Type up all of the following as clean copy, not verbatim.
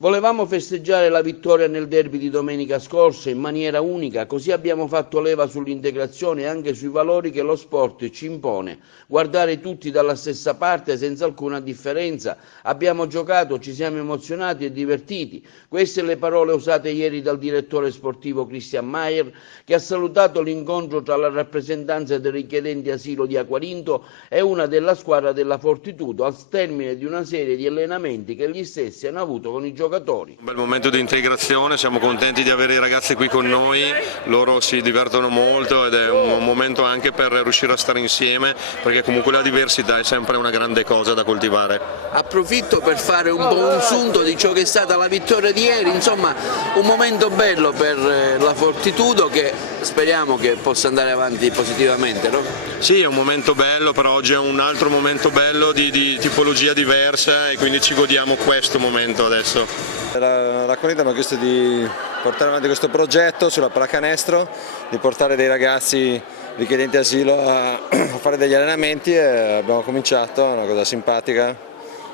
Volevamo festeggiare la vittoria nel derby di domenica scorsa in maniera unica, così abbiamo fatto leva sull'integrazione e anche sui valori che lo sport ci impone. Guardare tutti dalla stessa parte senza alcuna differenza. Abbiamo giocato, ci siamo emozionati e divertiti. Queste le parole usate ieri dal direttore sportivo Christian Maier, che ha salutato l'incontro tra la rappresentanza dei richiedenti asilo di Aquarinto e una della squadra della Fortitudo al termine di una serie di allenamenti che gli stessi hanno avuto con i giocatori. Un bel momento di integrazione, siamo contenti di avere i ragazzi qui con noi, loro si divertono molto ed è un momento anche per riuscire a stare insieme, perché comunque la diversità è sempre una grande cosa da coltivare. Approfitto per fare un po' un sunto di ciò che è stata la vittoria di ieri, insomma un momento bello per la Fortitudo che speriamo che possa andare avanti positivamente, no? Sì, è un momento bello, però oggi è un altro momento bello di tipologia diversa e quindi ci godiamo questo momento adesso. La Corinta mi ha chiesto di portare avanti questo progetto sulla pallacanestro, di portare dei ragazzi richiedenti asilo a fare degli allenamenti e abbiamo cominciato, è una cosa simpatica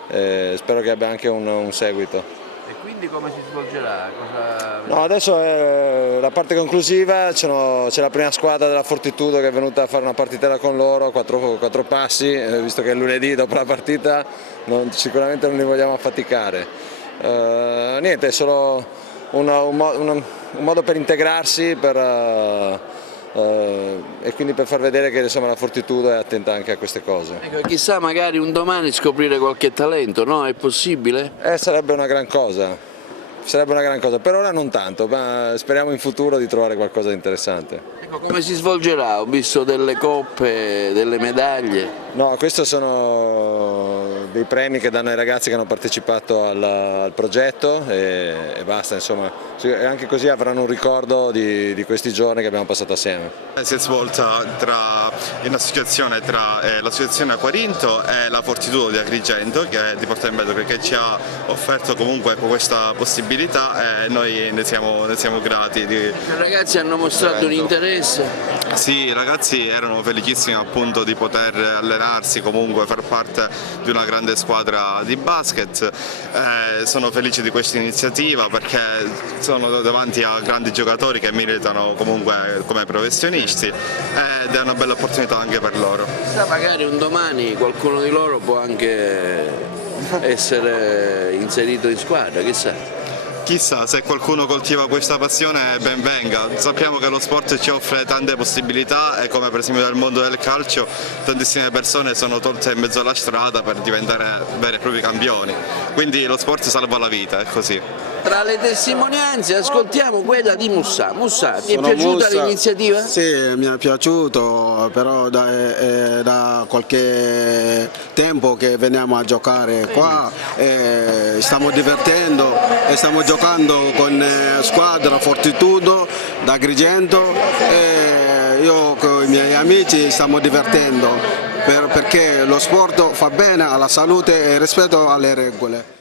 e spero che abbia anche un seguito. E quindi come si svolgerà? No, adesso è la parte conclusiva, c'è la prima squadra della Fortitudo che è venuta a fare una partitella con loro, quattro passi, visto che è lunedì dopo la partita sicuramente non li vogliamo affaticare. Niente, è solo un modo per integrarsi e quindi per far vedere che insomma, la Fortitudo è attenta anche a queste cose. Ecco, chissà magari un domani scoprire qualche talento, no? È possibile? Sarebbe una gran cosa. Per ora non tanto, ma speriamo in futuro di trovare qualcosa di interessante. Ecco, come si svolgerà? Ho visto delle coppe, delle medaglie. No, questi sono dei premi che danno ai ragazzi che hanno partecipato al progetto e basta, insomma, e anche così avranno un ricordo di questi giorni che abbiamo passato assieme. Si è svolta in associazione tra l'associazione Aquarinto e la Fortitudo di Agrigento, che è di Porto Empedocle, che ci ha offerto comunque questa possibilità e noi ne siamo grati. I ragazzi hanno mostrato un interesse? Sì, i ragazzi erano felicissimi appunto di poter allenarsi, comunque far parte di una grande squadra di basket. Sono felici di questa iniziativa perché sono davanti a grandi giocatori che militano comunque come professionisti ed è una bella opportunità anche per loro. Magari un domani qualcuno di loro può anche essere inserito in squadra, chissà. Chissà, se qualcuno coltiva questa passione ben venga. Sappiamo che lo sport ci offre tante possibilità e come per esempio nel mondo del calcio tantissime persone sono tolte in mezzo alla strada per diventare veri e propri campioni. Quindi lo sport salva la vita, è così. Tra le testimonianze ascoltiamo quella di Mussa. Mussa, ti è piaciuta l'iniziativa? Sì, mi è piaciuto, però da qualche tempo che veniamo a giocare qua, stiamo divertendo e stiamo giocando con squadra Fortitudo da Agrigento e io con i miei amici stiamo divertendo perché lo sport fa bene alla salute e rispetto alle regole.